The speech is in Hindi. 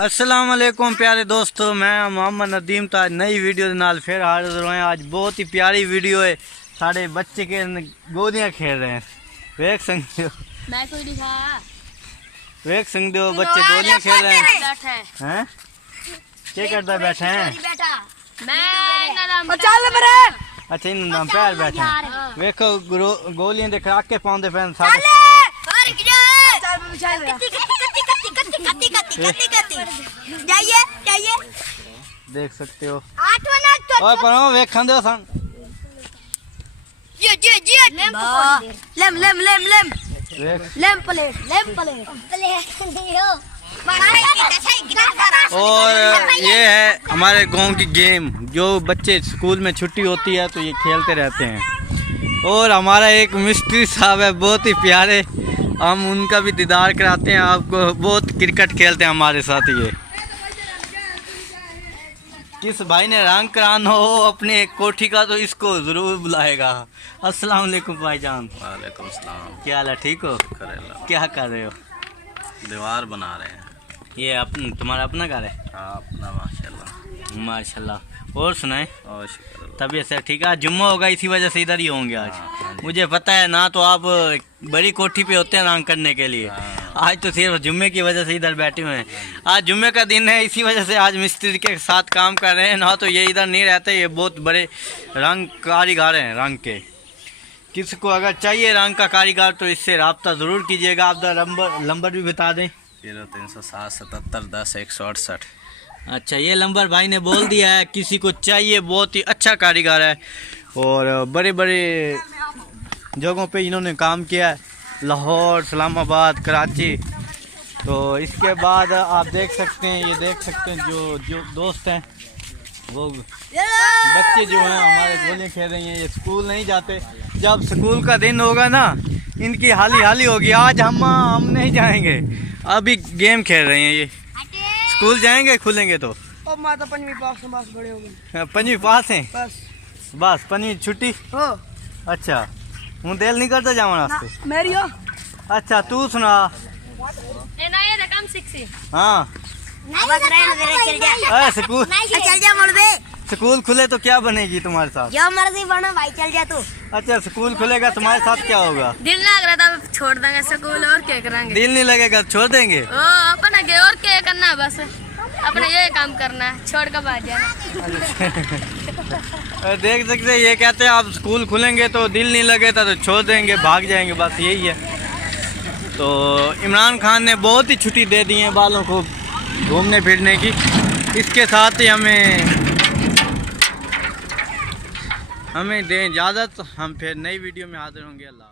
अस्सलाम वालेकुम प्यारे दोस्तों, मैं मोहम्मद नदीम तो आज नई वीडियो के नाल फिर हाजिर हुए। आज बहुत ही प्यारी वीडियो है। साढ़े बच्चे के गोलियां खेल रहे हैं, देख सकते हो। मैं कोई दिखा देख सकते हो बच्चे गोलियां खेल रहे हैं। क्या करता बैठे हैं? अच्छा इन नाम पैर बैठे हैं। देखो गोलियां दिख के पाउंदे पैन सारे। देख सकते हो और परो वेखन दो सन लेम लेम लेम लेम लेम प्लेट और ये है हमारे गांव की गेम, जो बच्चे स्कूल में छुट्टी होती है तो ये खेलते रहते हैं। और हमारा एक मिस्त्री साहब है, बहुत ही प्यारे, हम उनका भी दीदार कराते हैं आपको। बहुत क्रिकेट खेलते हैं हमारे साथ। ये किस भाई ने रंग कराना हो अपने कोठी का तो इसको जरूर बुलाएगा। अस्सलाम वालेकुम भाईजान। वालेकुम सलाम। क्या हाल है, ठीक हो? क्या कर रहे हो? दीवार बना रहे हैं। ये अपना तुम्हारा अपना घर है? हाँ अपना, माशाल्लाह माशाल्लाह। और सुनाए, और शुक्र। तबीयत से ठीक है? जुम्मा होगा इसी वजह से इधर ही होंगे आज। हाँ जी। मुझे पता है ना, तो आप बड़ी कोठी पे होते हैं रंग करने के लिए। हाँ। आज तो सिर्फ जुम्मे की वजह से इधर बैठे हुए हैं। आज जुम्मे का दिन है, इसी वजह से आज मिस्त्री के साथ काम कर रहे हैं। ना तो ये इधर नहीं रहते, ये बहुत बड़े रंग कारीगर हैं रंग के। किसी को अगर चाहिए रंग का कारीगर तो इससे रब्ता ज़रूर कीजिएगा। आप नंबर भी बता दें। 0307 77 10 168। अच्छा, ये नंबर भाई ने बोल दिया है। किसी को चाहिए, बहुत ही अच्छा कारीगर है और बड़े बड़े जगहों पे इन्होंने काम किया है, लाहौर, इस्लामाबाद, कराची। तो इसके बाद आप देख सकते हैं, ये देख सकते हैं जो दोस्त हैं वो बच्चे जो हैं हमारे गोलियां खेल रही हैं। ये स्कूल नहीं जाते। जब स्कूल का दिन होगा ना, इनकी हाली होगी। आज हम नहीं जाएंगे, अभी गेम खेल रहे हैं। ये स्कूल जाएंगे खुलेंगे तो। पंजवीं पास बस बड़े हो गए। पंजवीं पास हैं बस पंजवीं छुट्टी। हो अच्छा, हूँ दिल नहीं करता जावन वास्ते? मेरी हो। अच्छा तू सुना। हाँ स्कूल चल जा मुड़बे। स्कूल खुले तो क्या बनेगी तुम्हारे साथ? जो मर्जी बनो भाई, चल जा तू। अच्छा स्कूल खुलेगा तुम्हारे साथ क्या होगा? दिल लग रहा था, छोड़ देंगे स्कूल और क्या करेंगे। दिल नहीं लगेगा छोड़ देंगे। ओ अपना के और क्या करना, बस अपना ये काम करना है, छोड़ कर भाग जाना। देख सकते हैं, ये कहते हैं आप स्कूल खुलेंगे तो दिल नहीं लगेगा तो छोड़ देंगे, भाग जाएंगे, बस यही है। तो इमरान खान ने बहुत ही छुट्टी दे दी है बालों को घूमने फिरने की। इसके साथ ही हमें दें इजाज़त। हम फिर नई वीडियो में हाजिर होंगे। अल्लाह।